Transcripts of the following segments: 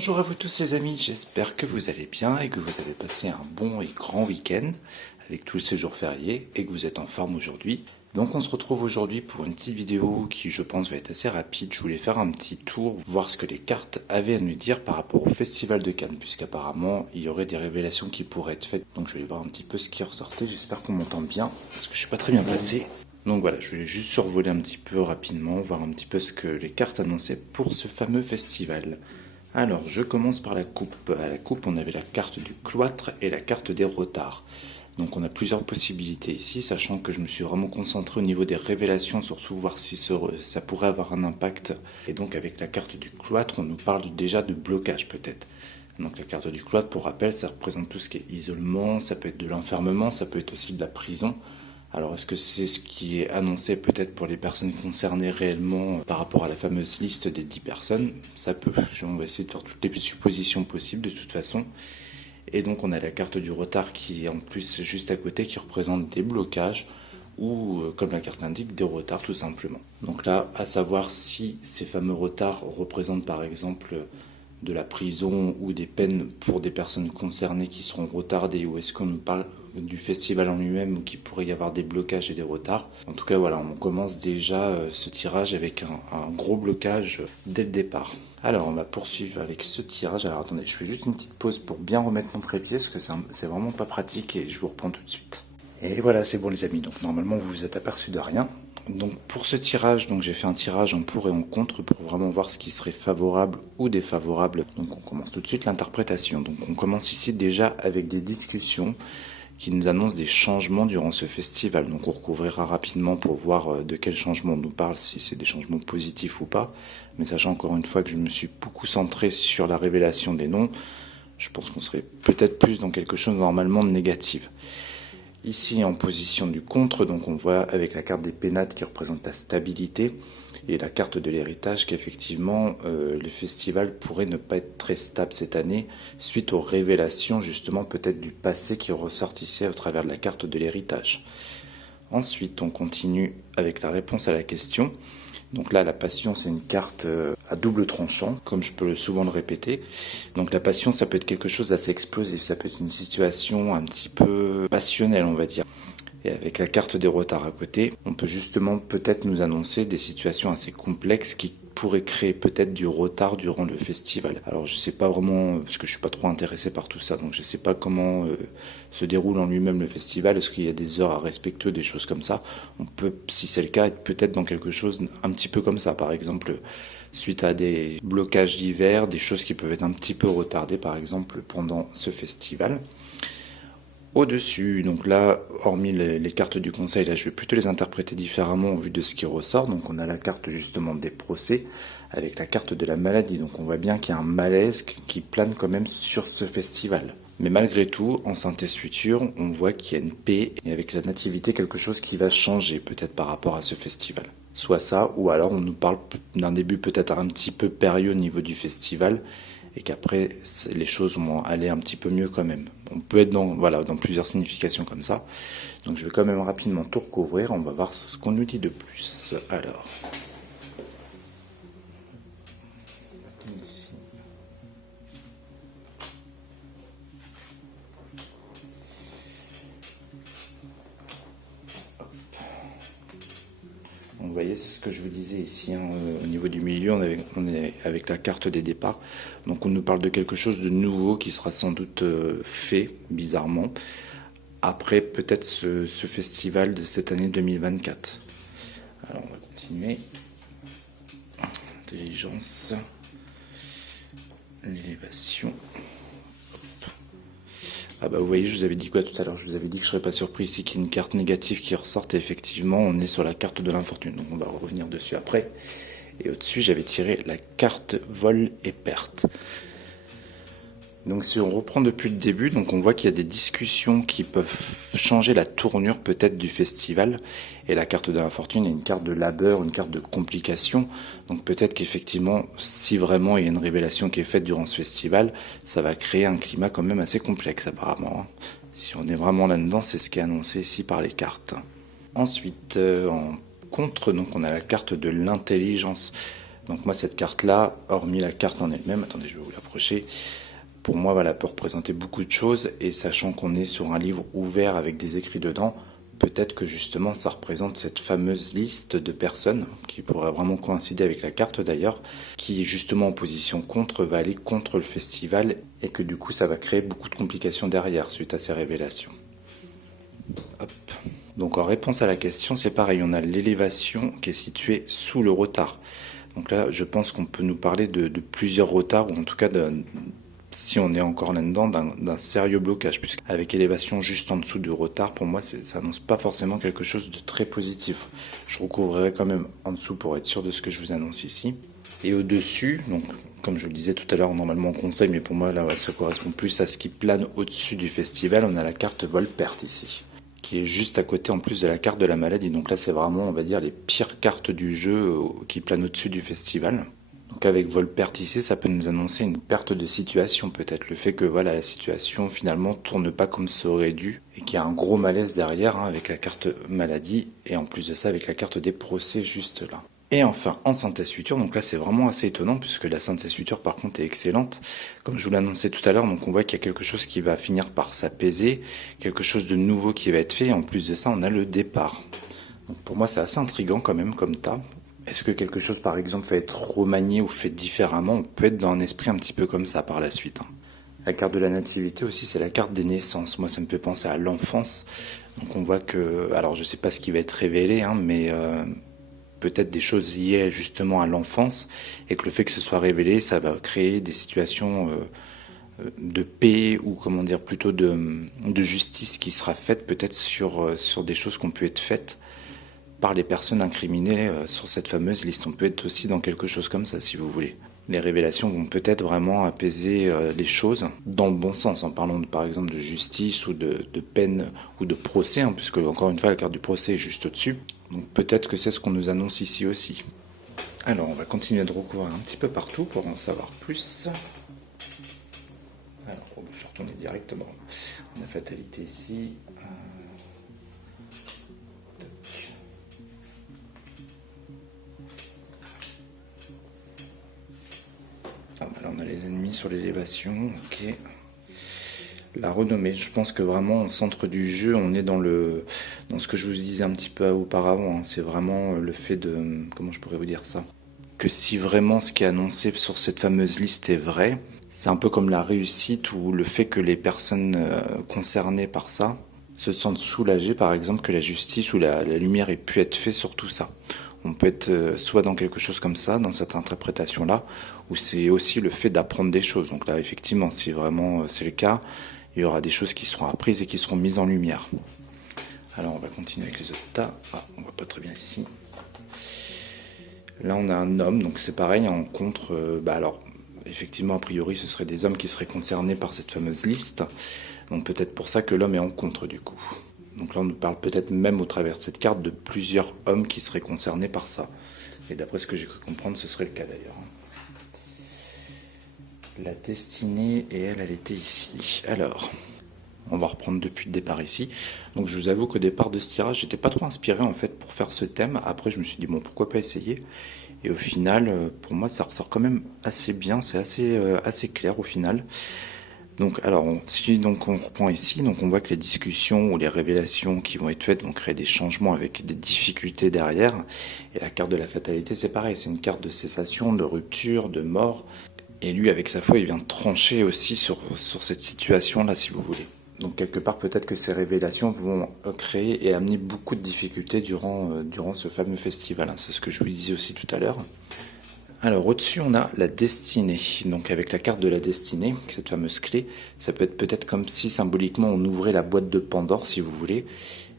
Bonjour à vous tous les amis, j'espère que vous allez bien et que vous avez passé un bon et grand week-end avec tous ces jours fériés et que vous êtes en forme aujourd'hui. Donc on se retrouve aujourd'hui pour une petite vidéo qui je pense va être assez rapide. Je voulais faire un petit tour, voir ce que les cartes avaient à nous dire par rapport au Festival de Cannes, puisqu'apparemment il y aurait des révélations qui pourraient être faites. Donc je vais voir un petit peu ce qui ressortait, j'espère qu'on m'entend bien, parce que je suis pas très bien placé. Donc voilà, je voulais juste survoler un petit peu rapidement, voir un petit peu ce que les cartes annonçaient pour ce fameux festival. Alors, je commence par la coupe. À la coupe, on avait la carte du cloître et la carte des retards. Donc on a plusieurs possibilités ici, sachant que je me suis vraiment concentré au niveau des révélations, surtout voir si ça pourrait avoir un impact. Et donc avec la carte du cloître, on nous parle déjà de blocage peut-être. Donc la carte du cloître, pour rappel, ça représente tout ce qui est isolement, ça peut être de l'enfermement, ça peut être aussi de la prison. Alors est-ce que c'est ce qui est annoncé peut-être pour les personnes concernées réellement par rapport à la fameuse liste des 10 personnes? Ça peut, on va essayer de faire toutes les suppositions possibles de toute façon. Et donc on a la carte du retard qui est en plus juste à côté qui représente des blocages ou comme la carte l'indique des retards tout simplement. Donc là à savoir si ces fameux retards représentent par exemple de la prison ou des peines pour des personnes concernées qui seront retardées, ou est-ce qu'on nous parle du festival en lui-même où qu'il pourrait y avoir des blocages et des retards. En tout cas voilà, on commence déjà ce tirage avec un gros blocage dès le départ. Alors on va poursuivre avec ce tirage. Alors attendez, je fais juste une petite pause pour bien remettre mon trépied parce que c'est vraiment pas pratique et je vous reprends tout de suite. Et voilà, c'est bon les amis, donc normalement vous vous êtes aperçu de rien. Donc pour ce tirage, donc j'ai fait un tirage en pour et en contre pour vraiment voir ce qui serait favorable ou défavorable. Donc on commence tout de suite l'interprétation. Donc on commence ici déjà avec des discussions qui nous annoncent des changements durant ce festival. Donc on recouvrira rapidement pour voir de quels changements on nous parle, si c'est des changements positifs ou pas. Mais sachant encore une fois que je me suis beaucoup centré sur la révélation des noms, je pense qu'on serait peut-être plus dans quelque chose normalement de négatif. Ici en position du contre, donc on voit avec la carte des pénates qui représente la stabilité et la carte de l'héritage qu'effectivement le festival pourrait ne pas être très stable cette année suite aux révélations justement peut-être du passé qui ressortent ici au travers de la carte de l'héritage. Ensuite on continue avec la réponse à la question. Donc là, la passion, c'est une carte à double tranchant, comme je peux souvent le répéter. Donc la passion, ça peut être quelque chose d'assez explosif, ça peut être une situation un petit peu passionnelle, on va dire. Et avec la carte des retards à côté, on peut justement peut-être nous annoncer des situations assez complexes qui pourraient créer peut-être du retard durant le festival. Alors je sais pas vraiment, parce que je suis pas trop intéressé par tout ça, donc je sais pas comment se déroule en lui-même le festival, est-ce qu'il y a des heures à respecter, des choses comme ça. On peut, si c'est le cas, être peut-être dans quelque chose un petit peu comme ça, par exemple suite à des blocages d'hiver, des choses qui peuvent être un petit peu retardées par exemple pendant ce festival. Au-dessus, donc là, hormis les cartes du conseil, là je vais plutôt les interpréter différemment au vu de ce qui ressort. Donc on a la carte justement des procès avec la carte de la maladie. Donc on voit bien qu'il y a un malaise qui plane quand même sur ce festival. Mais malgré tout, en synthèse future, on voit qu'il y a une paix et avec la nativité quelque chose qui va changer peut-être par rapport à ce festival. Soit ça, ou alors on nous parle d'un début peut-être un petit peu périlleux au niveau du festival et qu'après les choses vont aller un petit peu mieux quand même. On peut être dans plusieurs significations comme ça. Donc je vais quand même rapidement tout recouvrir, on va voir ce qu'on nous dit de plus. Alors, ici. Vous voyez ce que je vous disais ici, hein, au niveau du milieu, on est avec la carte des départs. Donc on nous parle de quelque chose de nouveau qui sera sans doute fait, bizarrement, après peut-être ce festival de cette année 2024. Alors on va continuer. Intelligence, l'élévation. Ah bah vous voyez, je vous avais dit quoi tout à l'heure? Je vous avais dit que je serais pas surpris ici qu'il y ait une carte négative qui ressorte et effectivement on est sur la carte de l'infortune. Donc on va revenir dessus après. Et au-dessus j'avais tiré la carte vol et perte. Donc si on reprend depuis le début, donc on voit qu'il y a des discussions qui peuvent changer la tournure peut-être du festival. Et la carte de l'infortune est une carte de labeur, une carte de complication. Donc peut-être qu'effectivement, si vraiment il y a une révélation qui est faite durant ce festival, ça va créer un climat quand même assez complexe apparemment. Si on est vraiment là-dedans, c'est ce qui est annoncé ici par les cartes. Ensuite, en contre, donc on a la carte de l'intelligence. Donc moi cette carte là, hormis la carte en elle-même, attendez je vais vous l'approcher, pour moi voilà, peut représenter beaucoup de choses, et sachant qu'on est sur un livre ouvert avec des écrits dedans, peut-être que justement ça représente cette fameuse liste de personnes, qui pourrait vraiment coïncider avec la carte d'ailleurs, qui est justement en position contre, va aller contre le festival, et que du coup ça va créer beaucoup de complications derrière suite à ces révélations. Hop. Donc en réponse à la question, c'est pareil, on a l'élévation qui est située sous le retard. Donc là, je pense qu'on peut nous parler de plusieurs retards, ou en tout cas, si on est encore là-dedans, d'un sérieux blocage, puisqu'avec élévation juste en dessous du retard, pour moi, ça annonce pas forcément quelque chose de très positif. Je recouvrirai quand même en dessous pour être sûr de ce que je vous annonce ici. Et au-dessus, donc comme je le disais tout à l'heure, normalement on conseille, mais pour moi là, ça correspond plus à ce qui plane au-dessus du festival, on a la carte Volperte ici, qui est juste à côté en plus de la carte de la maladie. Donc là c'est vraiment, on va dire, les pires cartes du jeu qui planent au-dessus du festival. Donc avec Volperte ici, ça peut nous annoncer une perte de situation, peut-être le fait que voilà, la situation finalement tourne pas comme ça aurait dû, et qu'il y a un gros malaise derrière avec la carte maladie, et en plus de ça avec la carte des procès juste là. Et enfin, en synthèse future, donc là c'est vraiment assez étonnant, puisque la synthèse future par contre est excellente. Comme je vous l'annonçais tout à l'heure, donc on voit qu'il y a quelque chose qui va finir par s'apaiser, quelque chose de nouveau qui va être fait, et en plus de ça on a le départ. Donc pour moi c'est assez intriguant quand même comme tas. Est-ce que quelque chose par exemple va être remanié ou fait différemment? On peut être dans un esprit un petit peu comme ça par la suite. La carte de la nativité aussi, c'est la carte des naissances. Moi ça me fait penser à l'enfance. Donc on voit que, alors je sais pas ce qui va être révélé, mais peut-être des choses liées justement à l'enfance, et que le fait que ce soit révélé, ça va créer des situations de paix, ou comment dire, plutôt de justice qui sera faite peut-être sur des choses qui ont pu être faites par les personnes incriminées sur cette fameuse liste. On peut être aussi dans quelque chose comme ça si vous voulez. Les révélations vont peut-être vraiment apaiser les choses dans le bon sens, en parlant par exemple de justice ou de peine ou de procès, puisque encore une fois la carte du procès est juste au-dessus. Donc peut-être que c'est ce qu'on nous annonce ici aussi. Alors on va continuer de recouvrir un petit peu partout pour en savoir plus. Alors je vais retourner directement. On a fatalité ici. Là on a les ennemis sur l'élévation, ok. La renommée, je pense que vraiment au centre du jeu, on est dans ce que je vous disais un petit peu auparavant. C'est vraiment le fait de, comment je pourrais vous dire ça, que si vraiment ce qui est annoncé sur cette fameuse liste est vrai, c'est un peu comme la réussite, ou le fait que les personnes concernées par ça se sentent soulagées, par exemple, que la justice ou la lumière ait pu être faite sur tout ça. On peut être soit dans quelque chose comme ça, dans cette interprétation-là, ou c'est aussi le fait d'apprendre des choses. Donc là, effectivement, si vraiment c'est le cas, il y aura des choses qui seront apprises et qui seront mises en lumière. Alors on va continuer avec les autres tas. Ah, on voit pas très bien ici. Là on a un homme, donc c'est pareil, on contre... alors effectivement, a priori, ce seraient des hommes qui seraient concernés par cette fameuse liste. Donc peut-être pour ça que l'homme est en contre du coup. Donc là on nous parle peut-être même au travers de cette carte de plusieurs hommes qui seraient concernés par ça. Et d'après ce que j'ai cru comprendre, ce serait le cas d'ailleurs. La destinée, et elle était ici. Alors, on va reprendre depuis le départ ici. Donc je vous avoue qu'au départ de ce tirage, j'étais pas trop inspiré en fait pour faire ce thème. Après je me suis dit bon, pourquoi pas essayer. Et au final, pour moi ça ressort quand même assez bien, c'est assez clair au final. Donc alors, si donc on reprend ici, donc on voit que les discussions ou les révélations qui vont être faites vont créer des changements avec des difficultés derrière. Et la carte de la fatalité, c'est pareil, c'est une carte de cessation, de rupture, de mort. Et lui, avec sa foi, il vient trancher aussi sur cette situation-là, si vous voulez. Donc quelque part, peut-être que ces révélations vont créer et amener beaucoup de difficultés durant ce fameux festival. C'est ce que je vous disais aussi tout à l'heure. Alors au-dessus, on a la destinée. Donc avec la carte de la destinée, cette fameuse clé, ça peut être peut-être comme si symboliquement on ouvrait la boîte de Pandore, si vous voulez,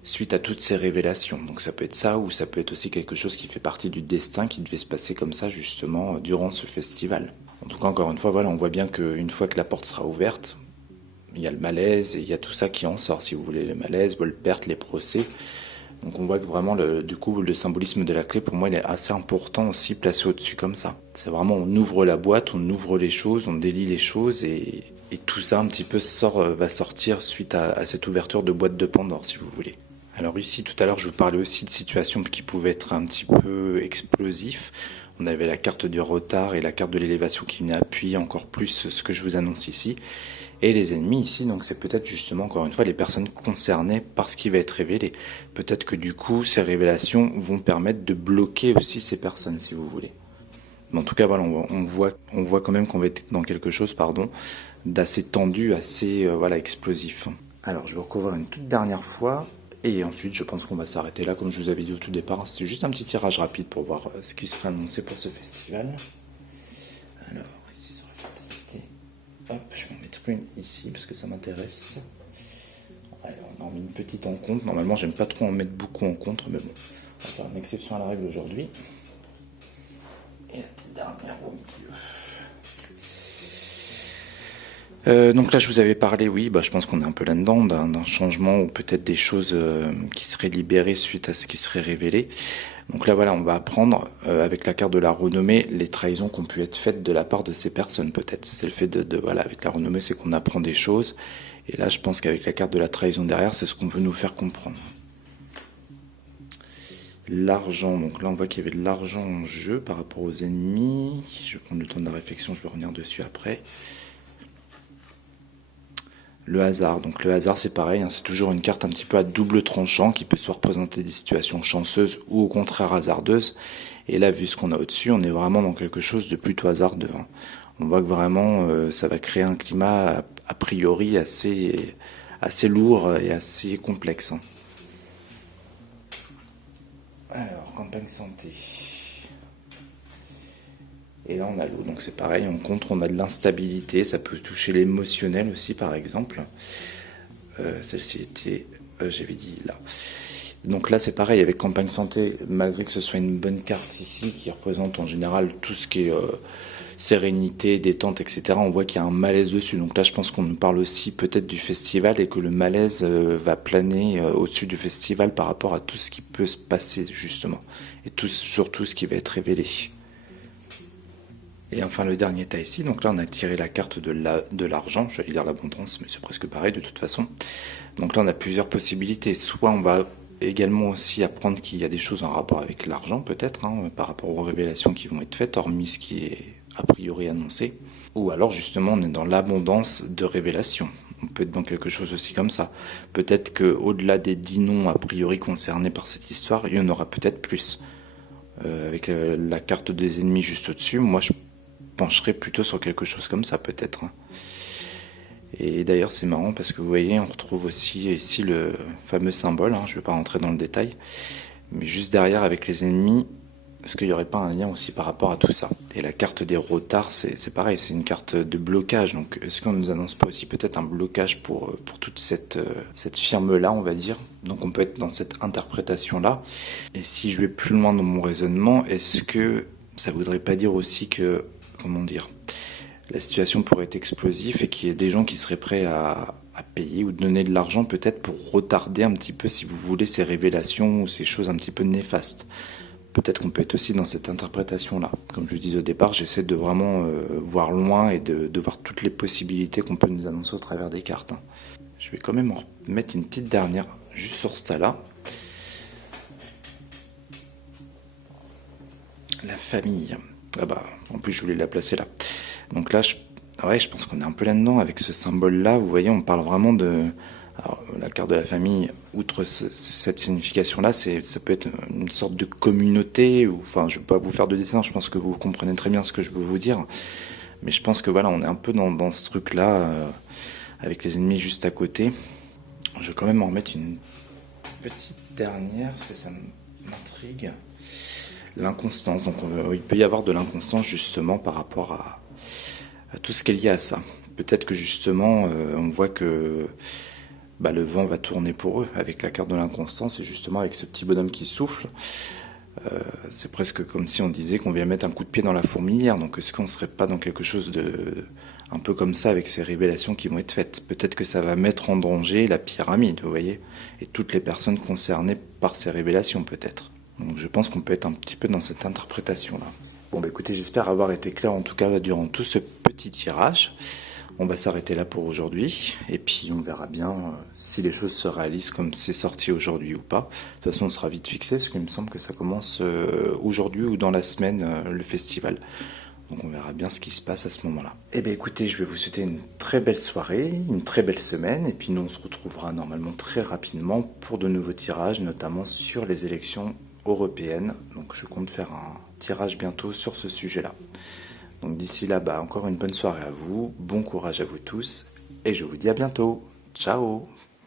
suite à toutes ces révélations. Donc ça peut être ça, ou ça peut être aussi quelque chose qui fait partie du destin qui devait se passer comme ça justement durant ce festival. En tout cas, encore une fois, voilà, on voit bien qu'une fois que la porte sera ouverte, il y a le malaise et il y a tout ça qui en sort, si vous voulez, le malaise, Volperte, les procès. Donc on voit que vraiment, du coup, le symbolisme de la clé, pour moi, il est assez important aussi, placé au-dessus comme ça. C'est vraiment, on ouvre la boîte, on ouvre les choses, on délie les choses, et tout ça un petit peu va sortir suite à cette ouverture de boîte de Pandore, si vous voulez. Alors ici, tout à l'heure, je vous parlais aussi de situations qui pouvaient être un petit peu explosives. On avait la carte du retard et la carte de l'élévation qui venait appuyer encore plus ce que je vous annonce ici. Et les ennemis ici, donc c'est peut-être justement encore une fois les personnes concernées par ce qui va être révélé. Peut-être que du coup ces révélations vont permettre de bloquer aussi ces personnes si vous voulez. Mais en tout cas voilà, on voit quand même qu'on va être dans quelque chose d'assez tendu, assez voilà, explosif. Alors je vais recouvrir une toute dernière fois. Et ensuite, je pense qu'on va s'arrêter là, comme je vous avais dit au tout départ. C'était juste un petit tirage rapide pour voir ce qui serait annoncé pour ce festival. Alors, ici sur la fatalité. Hop, je vais en mettre une ici parce que ça m'intéresse. Alors, on en met une petite en compte. Normalement, j'aime pas trop en mettre beaucoup en contre, mais bon, on va faire une exception à la règle aujourd'hui. Et la petite dernière au milieu. Donc là je vous avais parlé, oui, je pense qu'on est un peu là-dedans, d'un changement ou peut-être des choses qui seraient libérées suite à ce qui serait révélé. Donc là voilà, on va apprendre avec la carte de la renommée les trahisons qui ont pu être faites de la part de ces personnes peut-être. C'est le fait voilà, avec la renommée, c'est qu'on apprend des choses. Et là je pense qu'avec la carte de la trahison derrière, c'est ce qu'on veut nous faire comprendre. L'argent, donc là on voit qu'il y avait de l'argent en jeu par rapport aux ennemis. Je vais prendre le temps de la réflexion, je vais revenir dessus après. Le hasard, donc le hasard c'est pareil, c'est toujours une carte un petit peu à double tranchant qui peut soit représenter des situations chanceuses ou au contraire hasardeuses. Et là vu ce qu'on a au-dessus, on est vraiment dans quelque chose de plutôt hasardeux. On voit que vraiment ça va créer un climat a priori assez lourd et assez complexe. Alors, campagne santé. Et là on a l'eau, donc c'est pareil, en contre on a de l'instabilité, ça peut toucher l'émotionnel aussi par exemple. Celle-ci était, j'avais dit là. Donc là c'est pareil avec campagne santé, malgré que ce soit une bonne carte ici qui représente en général tout ce qui est sérénité, détente, etc. On voit qu'il y a un malaise dessus, donc là je pense qu'on nous parle aussi peut-être du festival et que le malaise va planer au-dessus du festival par rapport à tout ce qui peut se passer justement, et surtout ce qui va être révélé. Et enfin le dernier tas ici, donc là on a tiré la carte de l'argent, j'allais dire l'abondance, mais c'est presque pareil de toute façon. Donc là on a plusieurs possibilités, soit on va également aussi apprendre qu'il y a des choses en rapport avec l'argent peut-être, par rapport aux révélations qui vont être faites, hormis ce qui est a priori annoncé. Ou alors justement on est dans l'abondance de révélations, on peut être dans quelque chose aussi comme ça. Peut-être qu'au-delà des 10 noms a priori concernés par cette histoire, il y en aura peut-être plus. Avec la carte des ennemis juste au-dessus, moi je pencherais plutôt sur quelque chose comme ça peut-être. Et d'ailleurs c'est marrant parce que vous voyez on retrouve aussi ici le fameux symbole, je ne vais pas rentrer dans le détail, mais juste derrière avec les ennemis, est-ce qu'il n'y aurait pas un lien aussi par rapport à tout ça? Et la carte des retards c'est pareil, c'est une carte de blocage, donc est-ce qu'on ne nous annonce pas aussi peut-être un blocage pour toute cette firme là on va dire? Donc on peut être dans cette interprétation là. Et si je vais plus loin dans mon raisonnement, est-ce que ça voudrait pas dire aussi que, comment dire, la situation pourrait être explosive et qu'il y ait des gens qui seraient prêts à payer ou donner de l'argent peut-être pour retarder un petit peu, si vous voulez, ces révélations ou ces choses un petit peu néfastes. Peut-être qu'on peut être aussi dans cette interprétation-là. Comme je le disais au départ, j'essaie de vraiment voir loin et de voir toutes les possibilités qu'on peut nous annoncer au travers des cartes. Je vais quand même en mettre une petite dernière juste sur ça là. La famille. Ah bah, en plus je voulais la placer là. Donc là, je pense qu'on est un peu là-dedans avec ce symbole-là. Vous voyez, on parle vraiment de... Alors, la carte de la famille, outre cette signification-là, ça peut être une sorte de communauté. Enfin, je ne vais pas vous faire de dessin, je pense que vous comprenez très bien ce que je veux vous dire. Mais je pense que voilà, on est un peu dans ce truc-là, avec les ennemis juste à côté. Je vais quand même en remettre une petite dernière, parce que ça m'intrigue. L'inconstance, donc il peut y avoir de l'inconstance justement par rapport à tout ce qui est lié à ça. Peut-être que justement on voit que le vent va tourner pour eux avec la carte de l'inconstance et justement avec ce petit bonhomme qui souffle. C'est presque comme si on disait qu'on vient mettre un coup de pied dans la fourmilière. Donc est-ce qu'on ne serait pas dans quelque chose de un peu comme ça avec ces révélations qui vont être faites? Peut-être que ça va mettre en danger la pyramide, vous voyez, et toutes les personnes concernées par ces révélations peut-être. Donc je pense qu'on peut être un petit peu dans cette interprétation-là. Bon écoutez, j'espère avoir été clair en tout cas durant tout ce petit tirage. On va s'arrêter là pour aujourd'hui, et puis on verra bien si les choses se réalisent comme c'est sorti aujourd'hui ou pas. De toute façon, on sera vite fixé, parce qu'il me semble que ça commence aujourd'hui ou dans la semaine, le festival. Donc on verra bien ce qui se passe à ce moment-là. Eh bien écoutez, je vais vous souhaiter une très belle soirée, une très belle semaine, et puis nous on se retrouvera normalement très rapidement pour de nouveaux tirages, notamment sur les élections européennes. Donc je compte faire un tirage bientôt sur ce sujet-là. Donc d'ici là, encore une bonne soirée à vous, bon courage à vous tous, et je vous dis à bientôt. Ciao!